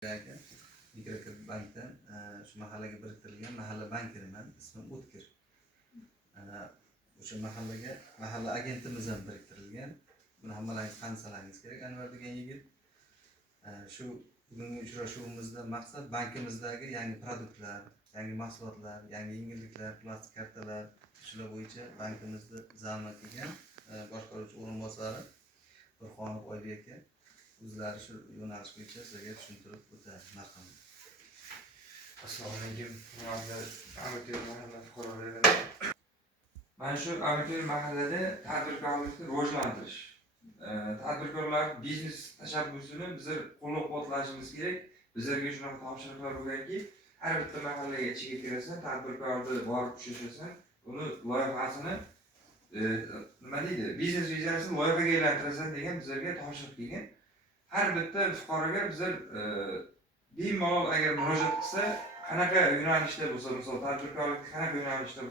Mikrokredit bankdan shu mahallaga biriktirilgan mahalla bankiriman, ismim O'tkir. O'sha mahallaga mahalla agentimiz ham biriktirilgan. Buni hammalaringiz tanisalaringiz kerak. Anvar degan yigit. Shu bugungi uchrashuvimizda maqsad bankimizdagi yangi produktlar, yangi mahsulotlar, yangi yengilliklar, plastik kartalar shular bo'yicha bankimizda zalma qilgan boshqaruvchi o'rinbosari Burxonov Oybek aka o'zlari shu yo'nalish bo'yicha sizlarga tushuntirib o'tadi. Marhamat. Assalomu alaykum. Amirterim mahalla fuqarolari. Mana shu Amirterim mahallada tadbirkorlikni rivojlantirish, tadbirkorlar biznes tashabbusini biz qo'llab-quvvatlashimiz kerak. Bizlarga shunaqa topshiriqlar bo'lganki, har bitta mahallaga ichiga kirasan, tadbirkorni borib uchrashasan, uni loyihasini nima deydi, biznes rejasini loyihaga aylantirasan degan bizlarga topshiriq kelgan. Har bitta fuqaroga bizlar bemalol agar murojaat qilsa, qanaqa yo'nalishda bo'lsa, misol tadbirkorlik qanaqa yo'nalishda bo'lsa